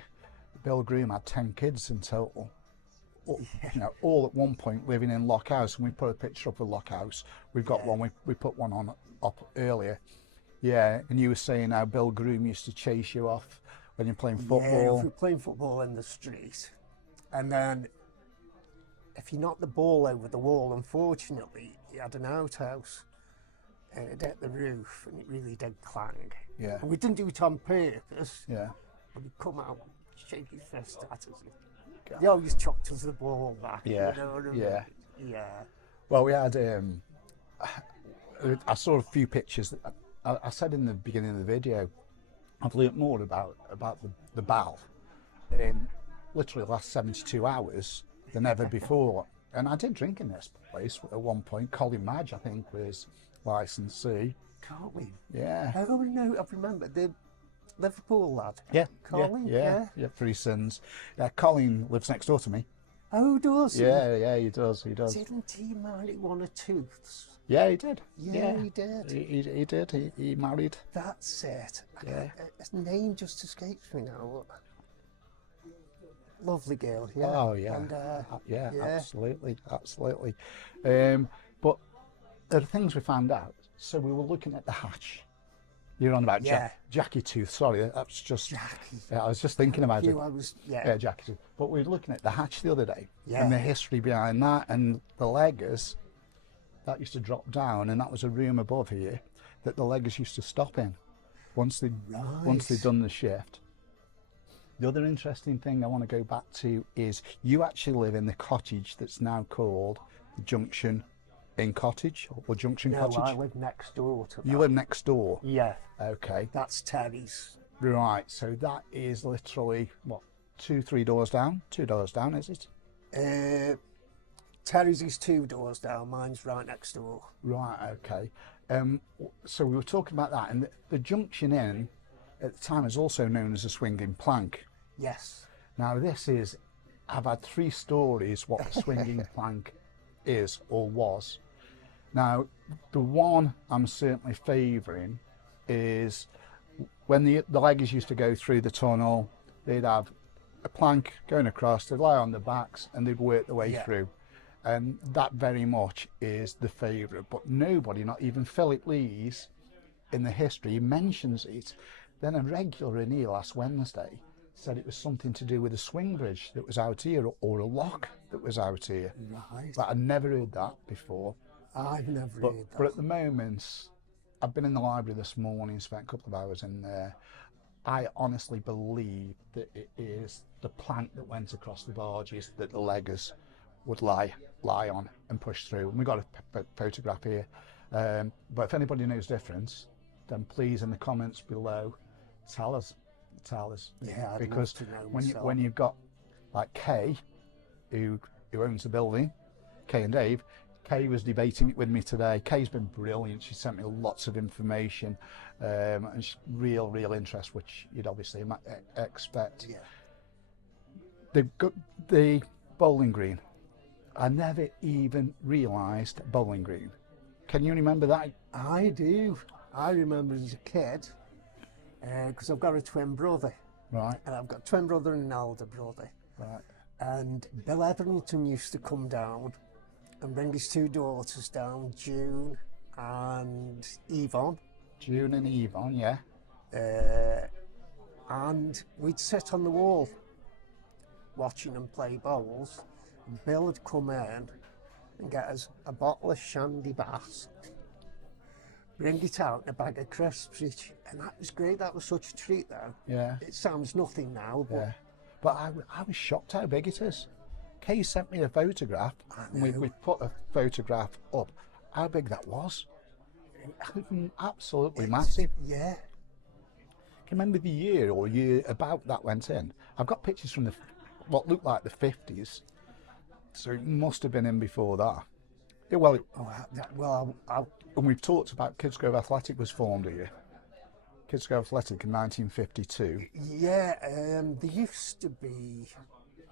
Bill Groom had 10 kids in total. You know, all at one point living in Lockhouse, and we put a picture up of Lockhouse. We've got one. We put one on up earlier. Yeah, and you were saying how Bill Groom used to chase you off when you're playing Yeah, football. if we're playing football in the street, and then if you knocked the ball over the wall, unfortunately, he had an outhouse, and it hit the roof, and it really did clang. Yeah, And we didn't do it on purpose, yeah. but he'd come out, shake his fist at us. He always chucked us the ball back. Yeah, You know what I mean? yeah. Yeah. Well, we had. I saw a few pictures. I said in the beginning of the video, I've learnt more about the BAL in literally the last 72 hours than ever before. and I did drink in this place at one point. Colin Madge, I think, was licensee. Colin. Yeah. Oh no, I remember the Liverpool lad. Yeah. Colin. Yeah. Three Sons. Yeah. Colin lives next door to me. Oh, does he? Yeah. He does. Didn't he marry one of Tooth's? Yeah, he did. Yeah, he did. He did. He married. That's it. Yeah. His name just escapes me now. Lovely girl, yeah. Oh, yeah. And, yeah, yeah. absolutely. But there are things we found out. So we were looking at the hatch. You're on about Yeah. Jackie Tooth. Sorry, that's just. Jackie. Yeah, I was just thinking about it. Yeah, Jackie Tooth. But we were looking at the hatch the other day. Yeah. And the history behind that, and the leggers that used to drop down, and that was a room above here that the leggers used to stop in once they'd done the shift. The other interesting thing I want to go back to is you actually live in the cottage that's now called the Junction Inn Cottage or Junction Cottage. No, I live next door to that. You live next door? Yeah. Okay. That's Terry's. Right, so that is literally, what, 2-3 doors down? 2 doors down, is it? Terry's is 2 doors down, mine's right next door. Right, okay. So we were talking about that, and the Junction Inn at the time is also known as a swinging plank. Yes. Now this is, I've had 3 stories what the swinging plank is or was. Now the one I'm certainly favouring is when the leggers used to go through the tunnel, they'd have a plank going across, they'd lie on their backs and they'd work their way through. And that very much is the favourite, but nobody, not even Philip Lees in the history, mentions it. Then a regular in here last Wednesday said it was something to do with a swing bridge that was out here or a lock that was out here. Right. But I'd never heard that before. I've never heard that. But at the moment, I've been in the library this morning, spent a couple of hours in there. I honestly believe that it is the plank that went across the barges that the leggers would lie on and push through. And we've got a photograph here. But if anybody knows difference, then please in the comments below tell us. Yeah, I'd because love to know when myself. you've got like Kay, who owns the building, Kay and Dave. Kay was debating it with me today. Kay's been brilliant. She sent me lots of information, and she's real interest, which you'd obviously expect. Yeah. The bowling green. I never even realised bowling green. Can you remember that? I do. I remember as a kid, because I've got a twin brother. Right. And I've got a twin brother and an older brother. Right. And Bill Etherington used to come down and bring his 2 daughters down, June and Yvonne. June and Yvonne, yeah. And we'd sit on the wall watching them play bowls. And Bill would come in and get us a bottle of Shandy Bass, bring it out in a bag of crisps each. And that was great. That was such a treat, though. Yeah. It sounds nothing now, but Yeah. But I was shocked how big it is. Kay sent me a photograph, and we put a photograph up. How big that was? Absolutely massive. Yeah. Can you remember the year or year about that went in? I've got pictures from what looked like the 50s, so it must have been in before that. Yeah, well, and we've talked about Kidsgrove Athletic was formed here. Kidsgrove Athletic in 1952. Yeah, there used to be,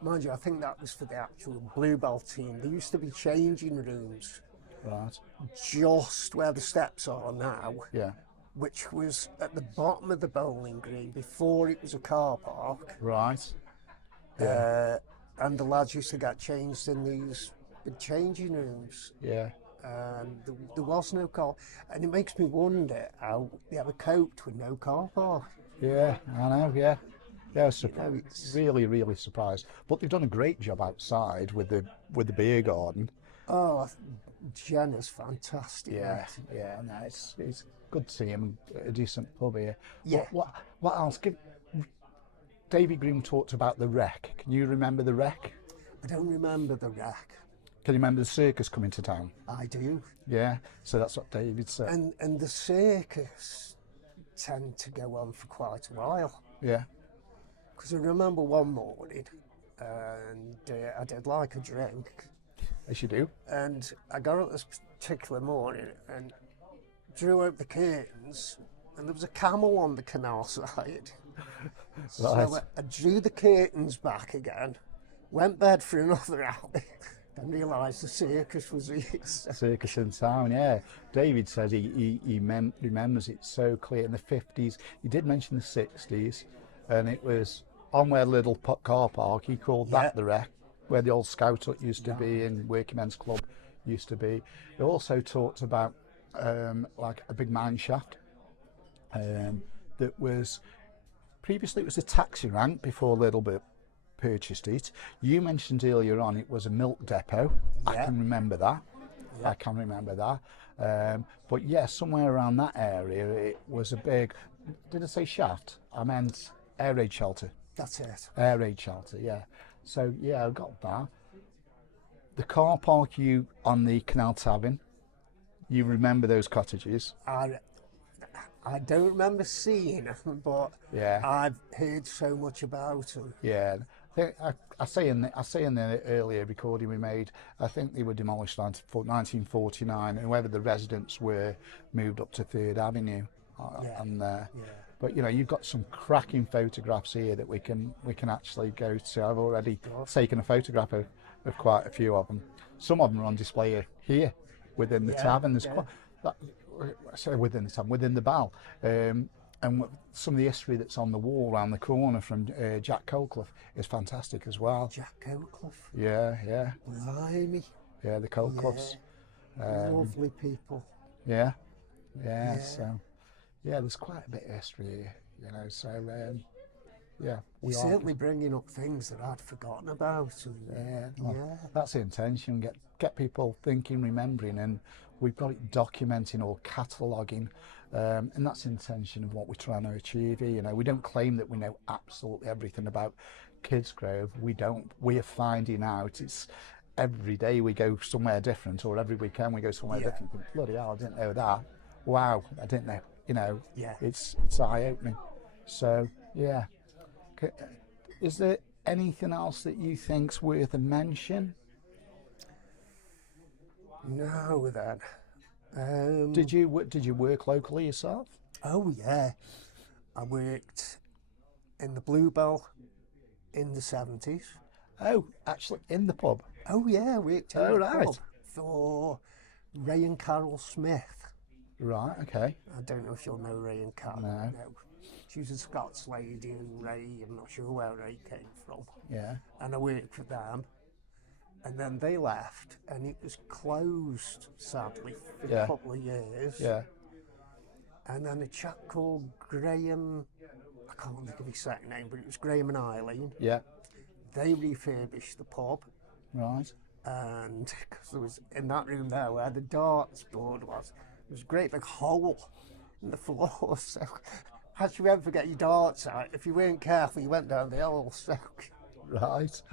mind you, I think that was for the actual Bluebell team. There used to be changing rooms Right. just where the steps are now, Yeah. which was at the bottom of the bowling green before it was a car park. Right. And the lads used to get changed in these big changing rooms. Yeah. There was no car, and it makes me wonder how they ever coped with no car park. Yeah, I know, yeah. Yeah, I was it's- really surprised. But they've done a great job outside with the beer garden. Oh, Jenna's fantastic. Yeah, mate. yeah, no, it's good to see him, a decent pub here. Yeah. What else? Davy Green talked about the wreck. Can you remember the wreck? I don't remember the rack. Can you remember the circus coming to town? I do. Yeah, so that's what David said. And the circus tend to go on for quite a while. Yeah, Because I remember one morning, and I did like a drink, As you do. And I got up this particular morning and drew out the curtains, and there was a camel on the canal side. So I drew the curtains back again, went bed for another hour, and realised the circus was here. Circus in town, yeah. David says he remembers it so clear in the 50s. He did mention the 60s, and it was on where little car park. He called that the wreck, where the old scout hut used to be and working men's club used to be. He also talked about like a big mine shaft that was previously, it was a taxi rank before Little Bit purchased it. You mentioned earlier on it was a milk depot. I can remember that. I can remember that. But yeah, somewhere around that area it was a big, did I say shaft? I meant air raid shelter. That's it. Air raid shelter, yeah. So yeah, I got that. The car park you on the Canal Tavern, you remember those cottages? I don't remember seeing them, but I've heard so much about them. Yeah, I say in the earlier recording we made, I think they were demolished in 1949, and whether the residents were moved up to 3rd Avenue and there. Yeah. But you know, you've got some cracking photographs here that we can actually go to. I've already taken a photograph of quite a few of them. Some of them are on display here within the tavern. There's quite. Within the tavern, within the Bell, and some of the history that's on the wall around the corner from Jack Colclough is fantastic as well. Jack Colclough? Yeah. Blimey. Yeah, the Colcloughs. Lovely people. Yeah. So, yeah, there's quite a bit of history here, you know, so, yeah. You're certainly bringing up things that I'd forgotten about. And, that's the intention, get people thinking, remembering, and we've got it documenting or cataloguing, and that's the intention of what we're trying to achieve here. You know, we don't claim that we know absolutely everything about Kidsgrove. We don't. We are finding out. It's every day we go somewhere different, or every weekend we go somewhere different. Bloody hell, I didn't know that. Wow, I didn't know. You know, it's eye-opening. So yeah, is there anything else that you think's worth a mention? No, then. Did you work locally yourself? Oh yeah, I worked in the Bluebell in the 70s. Oh, actually, in the pub? Oh yeah, I worked in the pub for Ray and Carol Smith. Right, okay. I don't know if you'll know Ray and Carol. No. She was a Scots lady, and Ray, I'm not sure where Ray came from. Yeah. And I worked for them. And then they left, and it was closed, sadly, for a couple of years. Yeah. And then a chap called Graham, I can't think of his second name, but it was Graham and Eileen. Yeah. They refurbished the pub. Right. And because there was, in that room there where the darts board was, there was a great big hole in the floor. So as you ever get your darts out, if you weren't careful, you went down the hole. So. Right.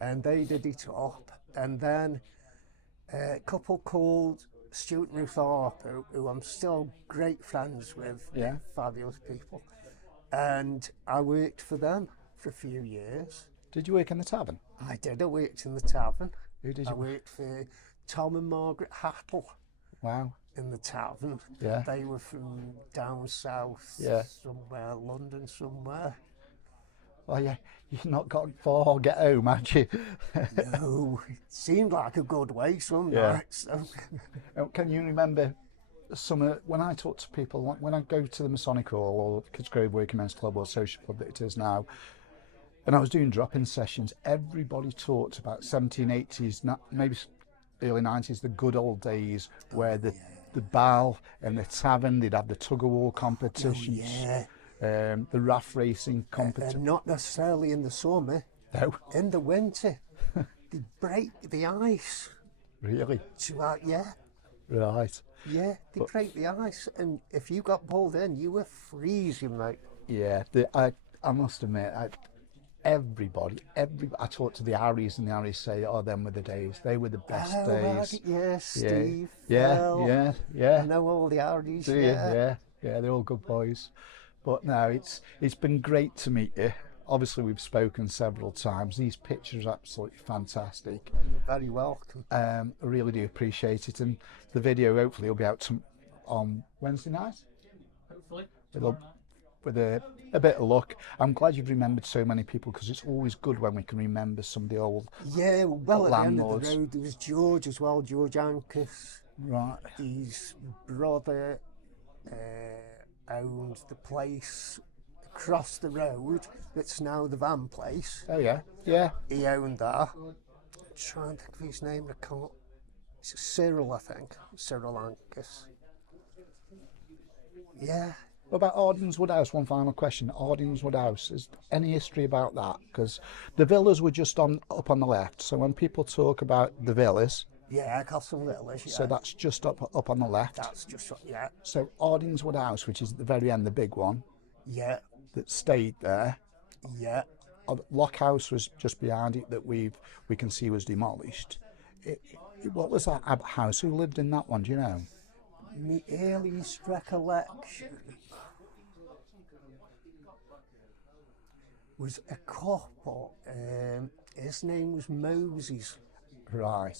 And they did it up, and then a couple called Stuart and Ruth Harper, who I'm still great friends with, fabulous people, and I worked for them for a few years. Did you work in the tavern? I did. I worked in the tavern. Who did you? I worked for Tom and Margaret Hattle. Wow. In the tavern. Yeah. They were from down south, somewhere, London somewhere. Oh yeah, you've not got far get home, had you? No, it seemed like a good way some nights. So. Can you remember some when I talk to people, when I go to the Masonic Hall or Kidsgrove Working Men's Club or Social Club that it is now, and I was doing drop-in sessions, everybody talked about 1780s, maybe early 90s, the good old days where the bar and the tavern, they'd have the tug-of-war competitions. Oh, yeah. The raft racing competition. Not necessarily in the summer. No. In the winter, they break the ice. Really? Yeah. Right. Yeah, they break the ice, and if you got pulled in, you were freezing, mate. Yeah, I must admit, everybody, I talked to the Harrys, and the Harrys say, "Oh, them were the days. They were the best days." Yeah, Steve. Yeah. I know all the Harrys. Yeah, they're all good boys. But no, it's been great to meet you. obviously we've spoken several times. These pictures are absolutely fantastic. You're very welcome. I really do appreciate it, and the video hopefully will be out on Wednesday night. Hopefully. With a bit of luck. I'm glad you've remembered so many people, because it's always good when we can remember some of the old Yeah, well, at the end of landlords. the road there was George as well, George Ankus. Right. His brother owned the place across the road that's now the van place. Oh yeah. Yeah. He owned that. I'm trying to think of his name. I can't. It's Cyril, I think. Cyril Ankus. Yeah. What about Ardinswood House? One final question. Ardinswood House, is any history about that? Because the villas were just up on the left. So when people talk about the villas, Yeah, Castle Village. Yeah. so that's just up on the left. That's just yeah. So Ardinswood House, which is at the very end, the big one Yeah. that stayed there. Yeah. Lock House was just behind it that we can see was demolished. What was that house? Who lived in that one? Do you know? My earliest recollection was a couple. His name was Moses. Right.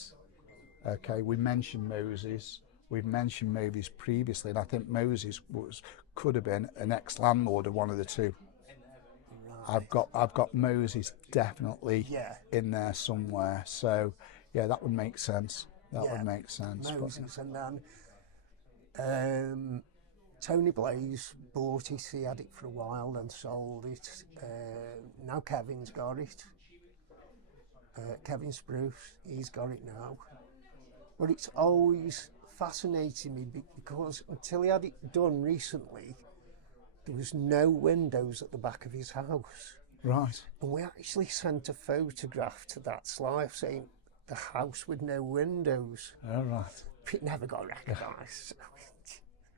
Okay. We mentioned Moses. We've mentioned Moses previously, and I think Moses could have been an ex-landlord of one of the two. I've got Moses definitely Yeah. in there somewhere. So yeah, that would make sense. That would make sense. But- Moses, and then Tony Blaze bought it. He had it for a while, then sold it. Now Kevin's got it. Kevin Spruce, he's got it now. But it's always fascinated me because until he had it done recently, there was no windows at the back of his house. Right. And we actually sent a photograph to that slide saying the house with no windows. All right. It never got recognised.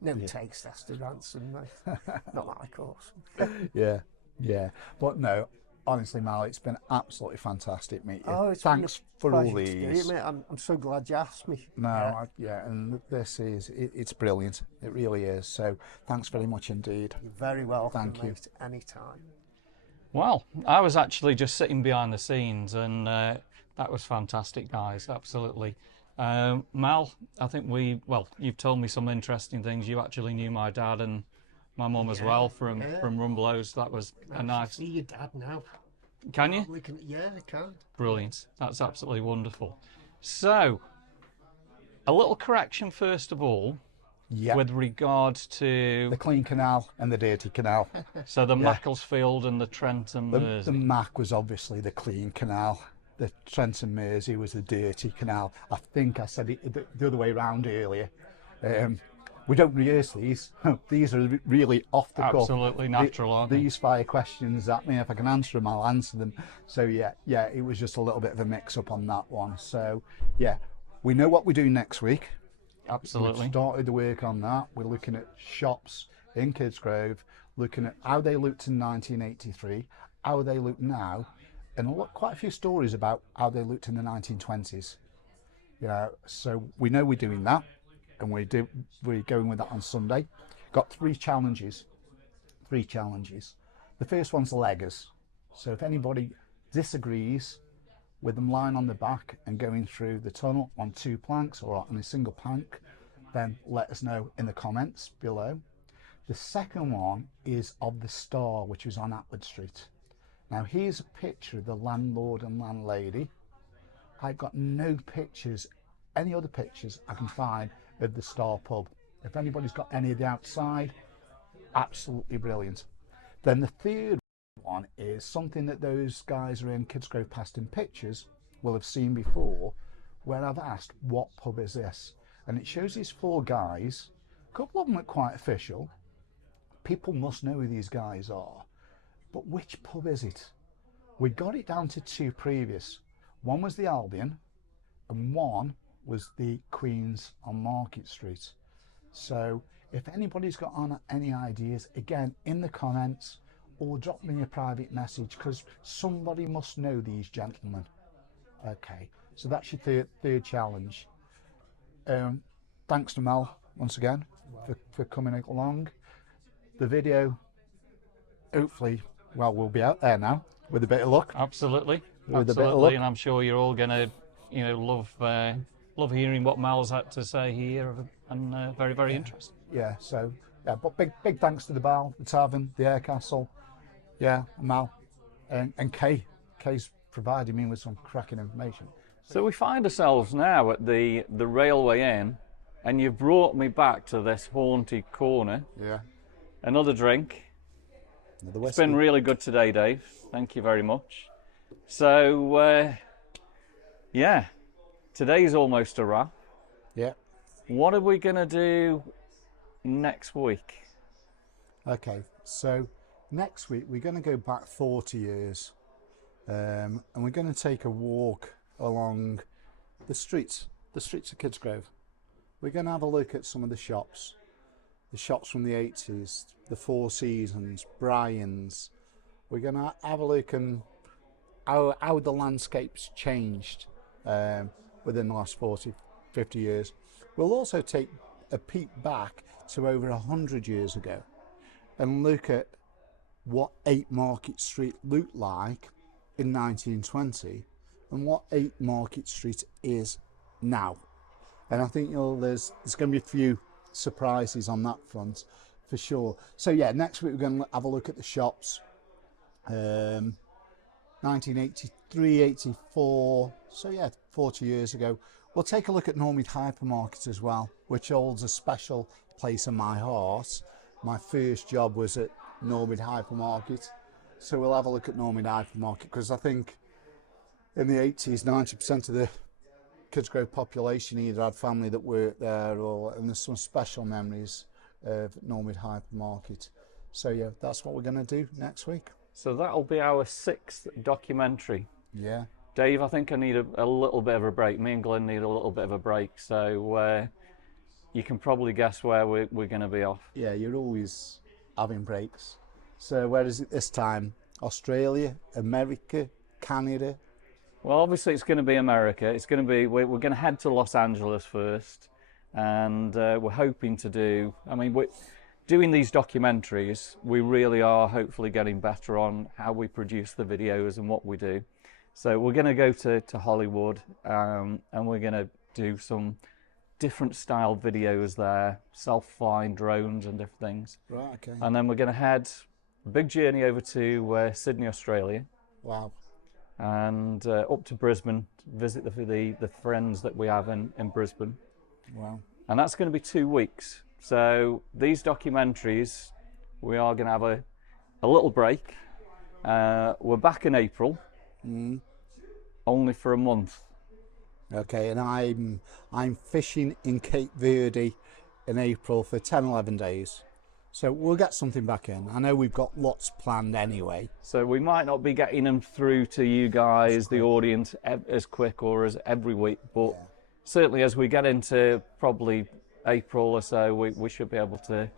No takes that's the ransom, mate. Not like us. Yeah. Yeah. But no, honestly, Mal, it's been absolutely fantastic meeting you. Oh, it's Thanks been a for all pleasure to do these. it, mate. I'm so glad you asked me. No, and this is it's brilliant. It really is. So thanks very much indeed. You're very welcome, Thank you. mate. Anytime. Well, I was actually just sitting behind the scenes, and that was fantastic, guys. Absolutely. Mal, I think you've told me some interesting things. You actually knew my dad and my mum as well from Rumblow's. That was a nice. See your dad now. Can you? We can. Yeah, I can. Brilliant. That's absolutely wonderful. So, a little correction first of all, Yeah. with regard to The clean canal and the dirty canal. so the Macclesfield and the Trent and The Mersey. Mac was obviously the clean canal. The Trent and Mersey was the dirty canal. I think I said it the other way around earlier. We don't rehearse these. These are really off the cuff. Absolutely natural, aren't they? These fire questions at me. If I can answer them, I'll answer them. So yeah, it was just a little bit of a mix-up on that one. So yeah, we know what we're doing next week. Absolutely. We've started the work on that. We're looking at shops in Kidsgrove, looking at how they looked in 1983, how they look now, and quite a few stories about how they looked in the 1920s. You know, so we know we're doing that, and we're going with that on Sunday. Got three challenges. The first one's leggers. So if anybody disagrees with them lying on the back and going through the tunnel on two planks or on a single plank, then let us know in the comments below. The second one is of the Star, which was on Atwood Street. Now here's a picture of the landlord and landlady. I've got no pictures, any other pictures I can find of the Star pub. If anybody's got any of the outside, absolutely brilliant. Then the third one is something that those guys who are in Kidsgrove Past in Pictures will have seen before, where I've asked, what pub is this? And it shows these four guys. A couple of them look quite official. People must know who these guys are. But which pub is it? We got it down to two previous. One was the Albion, and one was the Queen's on Market Street. So if anybody's got on any ideas, again, in the comments, or drop me a private message, because somebody must know these gentlemen. Okay, so that's your third challenge. Thanks to Mel once again for coming along. The video hopefully Well, we'll be out there now with a bit of luck. Absolutely, With a bit of luck. and I'm sure you're all going to, love hearing what Mal's had to say here, and very, very interesting. Yeah, so, yeah, but big thanks to the bar, the tavern, the air castle, yeah, Mal, and Kay. Kay's provided me with some cracking information. So we find ourselves now at the Railway Inn, and you've brought me back to this haunted corner. Yeah. Another drink. Another It's whiskey. been really good today, Dave. Thank you very much. So, yeah, today's almost a wrap. Yeah. What are we going to do next week? Okay, so next week we're going to go back 40 years, and we're going to take a walk along the streets of Kidsgrove. We're going to have a look at some of the shops from the 80s, the Four Seasons, Brian's. We're going to have a look and how the landscape's changed within the last 40, 50 years. We'll also take a peek back to over 100 years ago and look at what 8 Market Street looked like in 1920 and what 8 Market Street is now. And I think there's going to be a few surprises on that front for sure. So yeah, next week we're going to have a look at the shops. 1983, 84, so yeah, 40 years ago. We'll take a look at Normead Hypermarket as well, which holds a special place in my heart. My first job was at Normead Hypermarket, so we'll have a look at Normead Hypermarket, because I think in the 80s 90% of the Kidsgrove population either had family that worked there, and there's some special memories of Normead Hypermarket. So yeah, that's what we're going to do next week. So that'll be our 6th documentary. Yeah. Dave, I think I need a little bit of a break. Me and Glenn need a little bit of a break. So you can probably guess where we're going to be off. Yeah, you're always having breaks. So where is it this time? Australia, America, Canada? Well, obviously it's going to be America. It's going to be, we're going to head to Los Angeles first. And we're hoping to do, doing these documentaries, we really are hopefully getting better on how we produce the videos and what we do. So we're going to go to Hollywood, and we're going to do some different style videos there, self-flying drones and different things. Right, okay. And then we're going to head a big journey over to Sydney, Australia. Wow. And up to Brisbane, visit the friends that we have in Brisbane. Wow. And that's going to be 2 weeks. So these documentaries, we are going to have a little break. We're back in April, only for a month. Okay, and I'm fishing in Cape Verde in April for 10, 11 days. So we'll get something back in. I know we've got lots planned anyway. So we might not be getting them through to you guys, the audience, as quick or as every week, but yeah, certainly as we get into probably April or so, we should be able to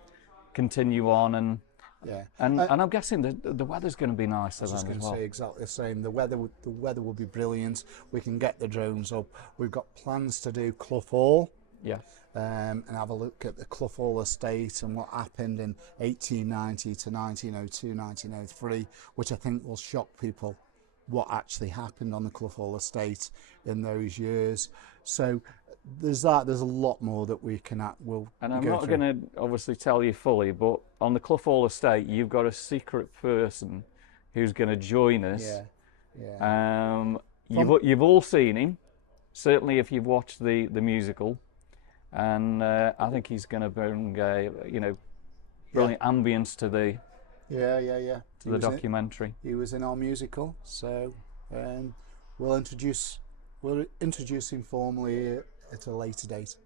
continue on, and yeah, and I'm guessing the weather's going to be nicer then as well. I was just going to say exactly the same. The weather will be brilliant. We can get the drones up. We've got plans to do Clough Hall. Yeah. And have a look at the Clough Hall estate and what happened in 1890 to 1902, 1903, which I think will shock people, what actually happened on the Clough Hall estate in those years. So there's that. There's a lot more that we can will. And I'm not going to obviously tell you fully, but on the Clough Hall estate, you've got a secret person who's going to join us. Yeah. You've all seen him, certainly if you've watched the musical. And I think he's going to bring brilliant ambience to the to the documentary. He was in our musical, so we'll introduce him formally at a later date.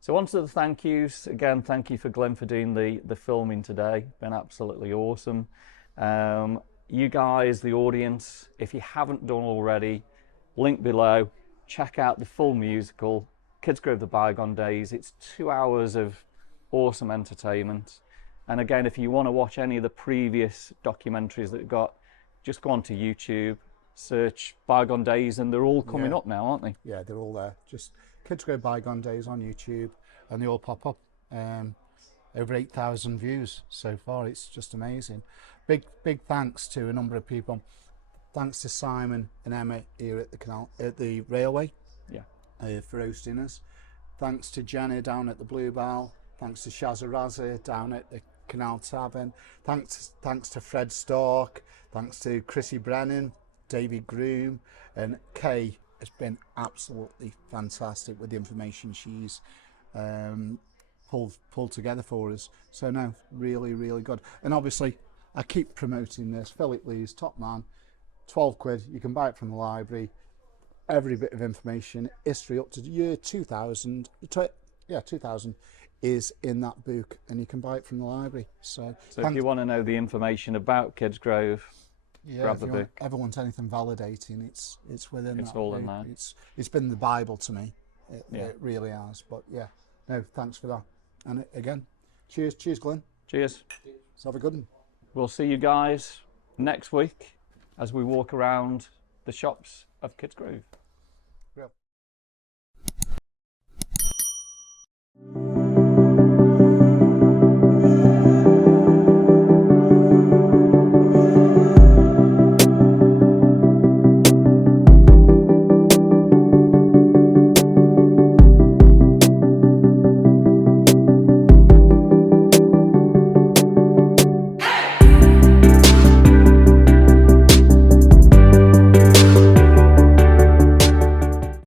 So on to the thank yous again. Thank you for Glenn for doing the filming today. Been absolutely awesome. You guys, the audience, if you haven't done already, link below. Check out the full musical. Kidsgrove the Bygone Days. It's 2 hours of awesome entertainment. And again, if you want to watch any of the previous documentaries that we've got, just go onto YouTube, search Bygone Days, and they're all coming up now, aren't they? Yeah, they're all there. Just Kidsgrove Bygone Days on YouTube, and they all pop up. over 8,000 views so far. It's just amazing. Big thanks to a number of people. Thanks to Simon and Emma here at the railway, for hosting us. Thanks to Jenny down at the Bluebell. Thanks to Shazza down at the Canal Tavern. Thanks to Fred Stark. Thanks to Chrissy Brennan, David Groom, and Kay has been absolutely fantastic with the information she's pulled together for us. So no, really, really good. And obviously, I keep promoting this. Philip Lee's Top Man, 12 quid. You can buy it from the library. Every bit of information, history up to the year 2000. 2000 is in that book, and you can buy it from the library. So if you want to know the information about Kidsgrove, grab the book. Ever want anything validating, it's within that. It's all in book. there. It's been the Bible to me. It really has. But yeah, no, thanks for that. And again, cheers, Glenn. Cheers. Let's have a good one. We'll see you guys next week as we walk around the shops of Kidsgrove.